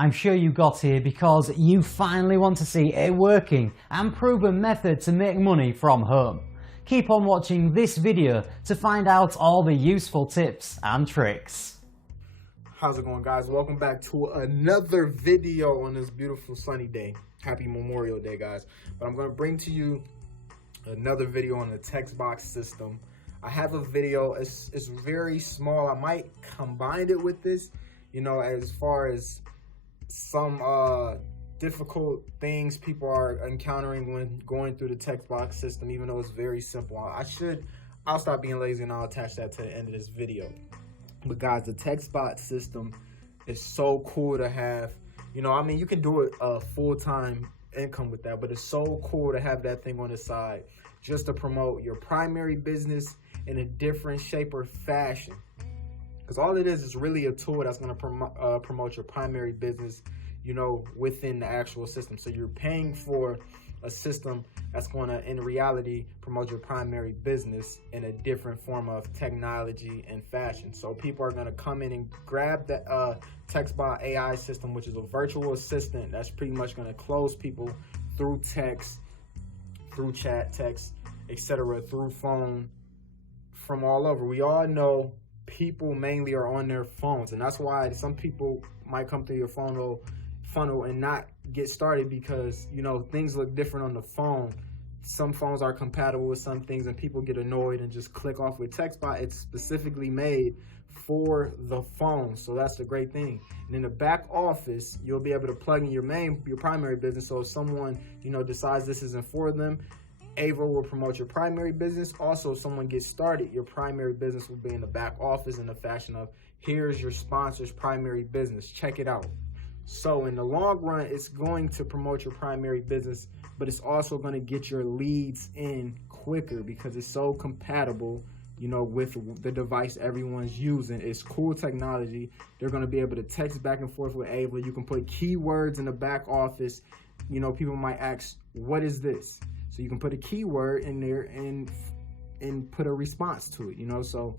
I'm sure you got here because you finally want to see a working and proven method to make money from home. Keep on watching this video to find out all the useful tips and tricks. How's it going, guys? Welcome back to another video on this beautiful sunny day. Happy Memorial Day, guys. But I'm going to bring to you another video on the Textbot system. I have a video, it's very small. I might combine it with this, you know, as far as some difficult things people are encountering when going through the Textbot system, even though it's very simple. I'll stop being lazy and I'll attach that to the end of this video. But guys, the Textbot system is so cool to have. You know, I mean, you can do it full-time income with that, but it's so cool to have that thing on the side just to promote your primary business in a different shape or fashion. Because all it is really a tool that's going to promote your primary business, you know, within the actual system. So you're paying for a system that's going to, in reality, promote your primary business in a different form of technology and fashion. So people are going to come in and grab the Textbot AI system, which is a virtual assistant that's pretty much going to close people through text, through chat, text, etc., through phone, from all over. We all know people mainly are on their phones, and that's why some people might come through your funnel and not get started, because, you know, things look different on the phone. Some phones are compatible with some things and people get annoyed and just click off. With Textbot, it's specifically made for the phone, so that's the great thing. And in the back office, you'll be able to plug in your primary business. So if someone, you know, decides this isn't for them, Ava will promote your primary business. Also, if someone gets started, your primary business will be in the back office in the fashion of, here's your sponsor's primary business, check it out. So in the long run, it's going to promote your primary business, but it's also going to get your leads in quicker because it's so compatible, you know, with the device everyone's using. It's cool technology. They're going to be able to text back and forth with Ava. You can put keywords in the back office. You know, people might ask, what is this? So you can put a keyword in there and put a response to it, you know. So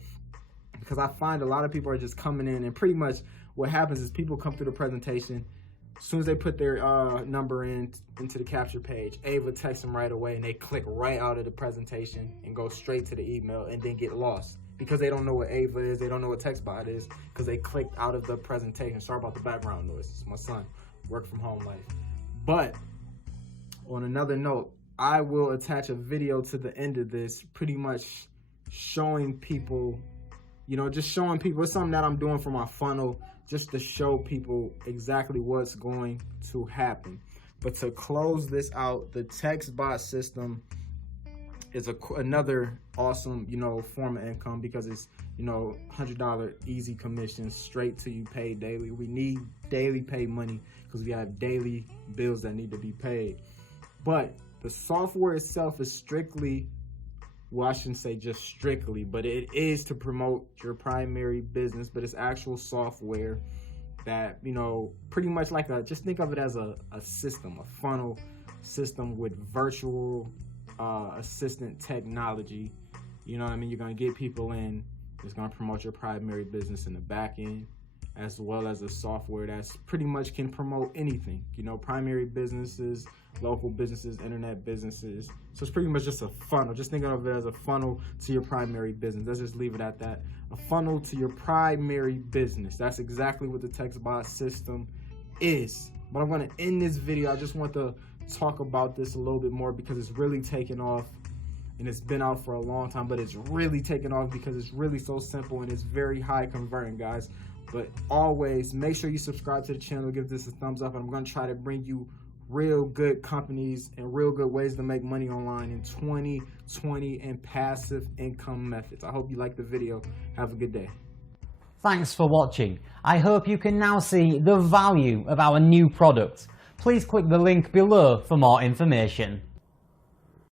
because I find a lot of people are just coming in, and pretty much what happens is people come through the presentation. As soon as they put their number into the capture page, Ava texts them right away, and they click right out of the presentation and go straight to the email and then get lost because they don't know what Ava is, they don't know what Textbot is, because they clicked out of the presentation. Sorry about the background noise. It's my son, work from home life. But on another note, I will attach a video to the end of this, pretty much showing people, you know, just showing people. It's something that I'm doing for my funnel, just to show people exactly what's going to happen. But to close this out, the Textbot system is another awesome, you know, form of income, because it's, you know, $100 easy commissions straight to you paid daily. We need daily pay money because we have daily bills that need to be paid. But the software itself is strictly, well, I shouldn't say just strictly, but it is to promote your primary business. But it's actual software that, you know, pretty much like just think of it as a system, a funnel system with virtual assistant technology. You know what I mean? You're going to get people in. It's going to promote your primary business in the back end, as well as a software that's pretty much can promote anything, you know, primary businesses, local businesses, internet businesses. So it's pretty much just a funnel. Just think of it as a funnel to your primary business. Let's just leave it at that. A funnel to your primary business. That's exactly what the Textbot system is. But I'm going to end this video. I just want to talk about this a little bit more because it's really taken off, and it's been out for a long time, but it's really taken off because it's really so simple and it's very high converting, guys. But always make sure you subscribe to the channel, give this a thumbs up, and I'm going to try to bring you real good companies and real good ways to make money online in 2020 and passive income methods. I hope you liked the video. Have a good day. Thanks for watching. I hope you can now see the value of our new product. Please click the link below for more information.